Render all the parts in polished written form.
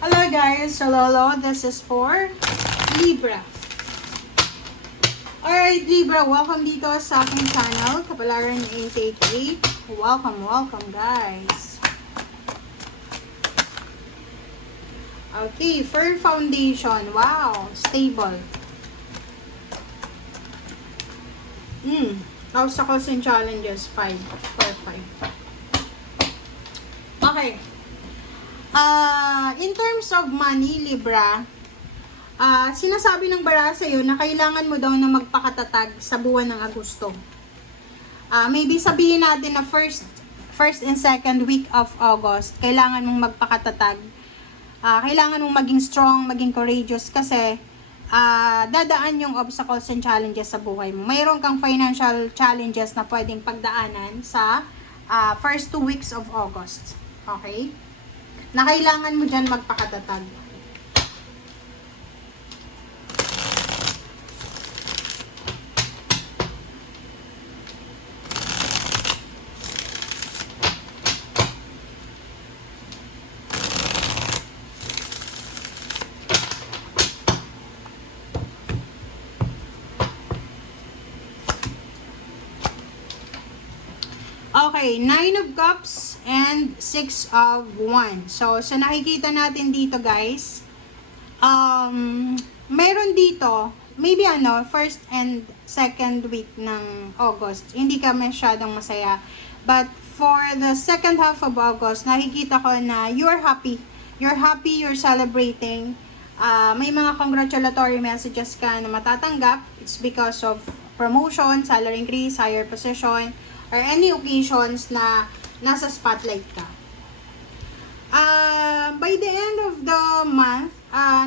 Hello guys, hello, this is for Libra. Alright Libra, welcome dito sa aking channel, Kapalaran 888. Welcome guys. Okay, firm foundation, wow, stable. Obstacles and challenges, 5, 4, 5. Okay. In terms of money, Libra, sinasabi ng bara sa'yo na kailangan mo daw na magpakatatag sa buwan ng Agosto. Maybe sabihin natin na first and second week of August, kailangan mong magpakatatag. Kailangan mong maging strong, maging courageous kasi dadaan yung obstacles and challenges sa buhay mo. Mayroon kang financial challenges na pwedeng pagdaanan sa first 2 weeks of August. Okay? Na kailangan mo dyan magpakatatag. Okay, 9 of Cups and 6 of Wands. So, sa nakikita natin dito guys, meron dito, maybe first and second week ng August, hindi ka masyadong masaya. But for the second half of August, nakikita ko na you're happy. You're happy, you're celebrating. May mga congratulatory messages ka na matatanggap. It's because of promotion, salary increase, higher position, or any occasions na nasa spotlight ka. By the end of the month,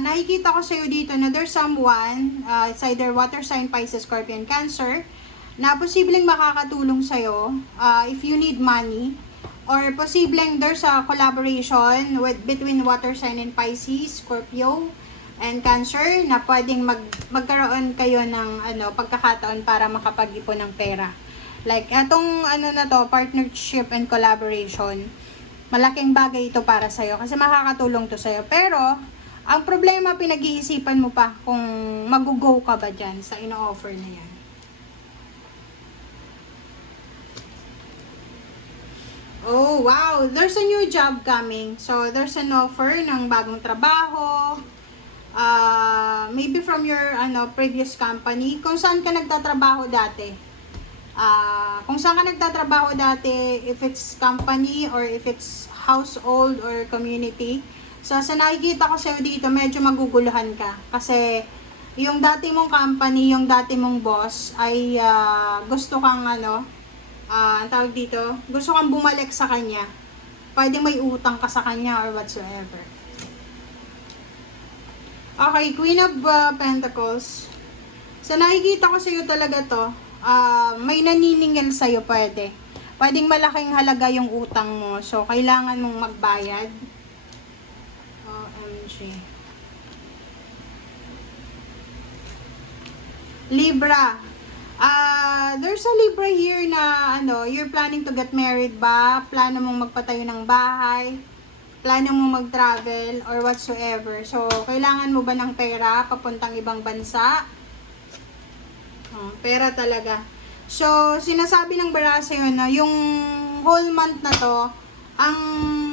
nakikita ko sa'yo dito na there's someone, it's either water sign, Pisces, Scorpion, Cancer, na posibleng makakatulong sa'yo if you need money, or posibleng there's a collaboration between water sign and Pisces, Scorpio, and Cancer, na pwedeng magkaroon kayo ng pagkakataon para makapag-ipon ng pera. Like, etong na to, partnership and collaboration, malaking bagay ito para sa'yo kasi makakatulong to sa'yo. Pero, ang problema, pinag-iisipan mo pa kung mag-go ka ba dyan sa ino-offer na yan. Oh, wow! There's a new job coming. So, there's an offer ng bagong trabaho. Maybe from your previous company. Kung saan ka nagtatrabaho dati. Kung saan ka nagtatrabaho dati, if it's company or if it's household or community. So, sa nakikita ko sa'yo dito, medyo maguguluhan ka. Kasi, yung dati mong company, yung dati mong boss, ay gusto kang ang tawag dito, gusto kang bumalik sa kanya. Pwede may utang ka sa kanya or whatsoever. Okay, Queen of Pentacles. Sa nakikita ko sa'yo talaga to, may naniningil sa'yo pwede. Pwedeng malaking halaga yung utang mo. So, kailangan mong magbayad. OMG. Libra. There's a Libra here na you're planning to get married ba? Plano mong magpatayo ng bahay? Plano mong mag-travel or whatsoever. So, kailangan mo ba ng pera papuntang ibang bansa? Pera talaga. So, sinasabi ng bara sa'yo na yung whole month na to, ang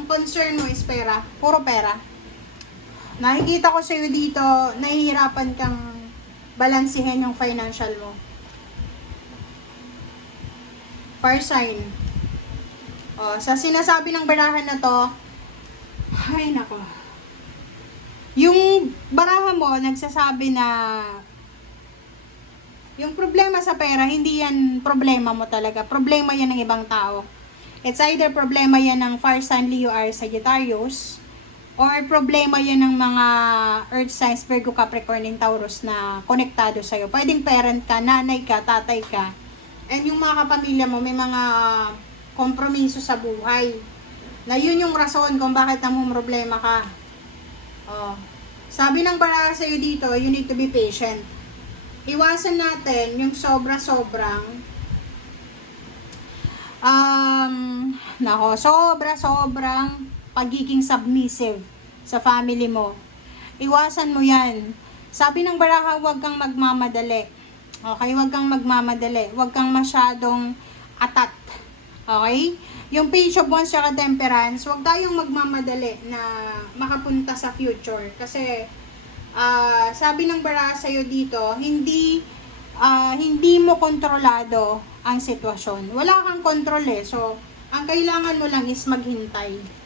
concern mo is pera. Puro pera. Nakikita ko sa'yo dito, nahihirapan kang balansihin yung financial mo. Fire sign. Sa sinasabi ng barahan na to, ay nako. Yung baraha mo, nagsasabi na yung problema sa pera, hindi yan problema mo talaga. Problema yan ng ibang tao. It's either problema yan ng fire sign Leo or Sagittarius, or problema yan ng mga earth signs Virgo, Capricorn, and Taurus na konektado sa'yo. Pwedeng parent ka, nanay ka, tatay ka. And yung mga kapamilya mo, may mga kompromiso sa buhay. Na yun yung rason kung bakit problema ka. Sabi ng para sa'yo dito, you need to be patient. Iwasan natin yung sobra-sobrang sobrang pagiging submissive sa family mo. Iwasan mo yan. Sabi ng baraha, huwag kang magmamadali. Okay? Huwag kang magmamadali. Huwag kang masyadong atat. Okay? Yung Page of Wands at Temperance, huwag tayong magmamadali na makapunta sa future. Kasi, sabi ng baraha sa'yo dito, hindi mo kontrolado ang sitwasyon. Wala kang kontrol eh. So, ang kailangan mo lang is maghintay.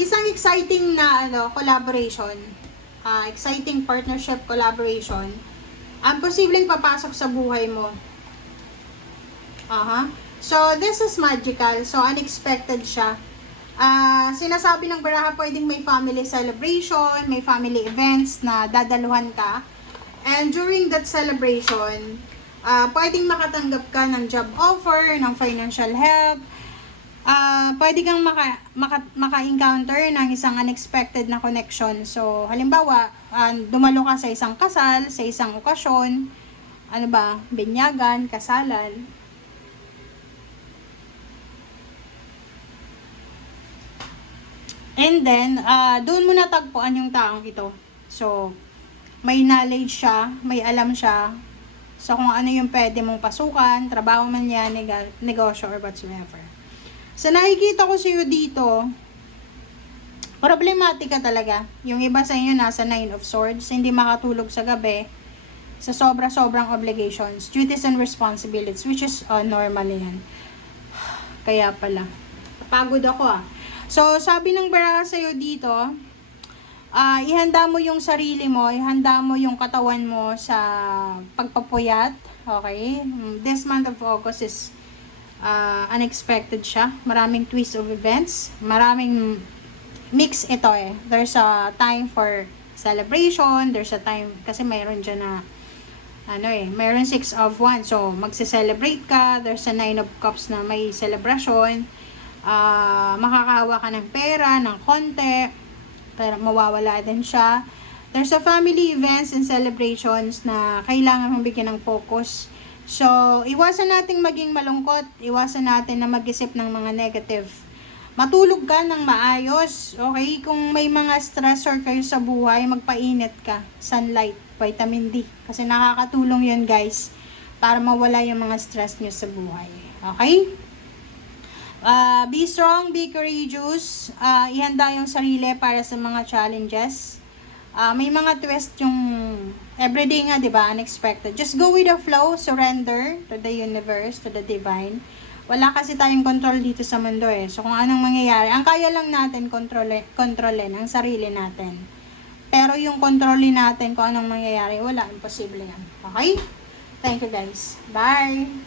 Isang exciting na collaboration, exciting partnership collaboration, ang posibleng papasok sa buhay mo. So, this is magical. So, unexpected siya. Sinasabi ng baraha, pwedeng may family celebration, may family events na dadaluhan ka. And during that celebration, pwedeng makatanggap ka ng job offer, ng financial help. Pwede kang maka-encounter ng isang unexpected na connection. So, halimbawa, dumalo ka sa isang kasal, sa isang okasyon, binyagan, kasalan. And then, doon mo natagpuan yung taong ito. So, may knowledge siya, may alam siya sa kung ano yung pwede mong pasukan, trabaho man yan, negosyo, or whatsoever. So, nakikita ko sa'yo dito, problematika talaga. Yung iba sa inyo nasa 9 of Swords, hindi makatulog sa gabi, sa sobra-sobrang obligations, duties and responsibilities, which is normal yan. Kaya pala, pagod ako So, sabi ng baraha sa'yo dito, ihanda mo yung sarili mo, ihanda mo yung katawan mo sa pagpapuyat. Okay? This month of August is unexpected siya. Maraming twist of events. Maraming mix ito eh. There's a time for celebration. There's a time, kasi mayroon dyan na, mayroon 6 of Wands. So, magse-celebrate ka. There's a 9 of Cups na may celebration. Makakahawa ka ng pera, ng konti. Pero mawawala din siya. There's a family events and celebrations na kailangan mong bigyan ng focus. So, iwasan nating maging malungkot, iwasan natin na mag-isip ng mga negative. Matulog ka ng maayos, okay? Kung may mga stressor kayo sa buhay, magpainit ka. Sunlight, vitamin D. Kasi nakakatulong yun, guys, para mawala yung mga stress nyo sa buhay. Okay? Be strong, be courageous. Ihanda yung sarili para sa mga challenges. May mga twist yung everyday nga, di ba? Unexpected. Just go with the flow, surrender to the universe, to the divine. Wala kasi tayong control dito sa mundo eh. So, kung anong mangyayari, ang kaya lang natin kontrolin ang sarili natin. Pero yung kontrolin natin kung anong mangyayari, wala, imposible yan. Okay? Thank you guys. Bye!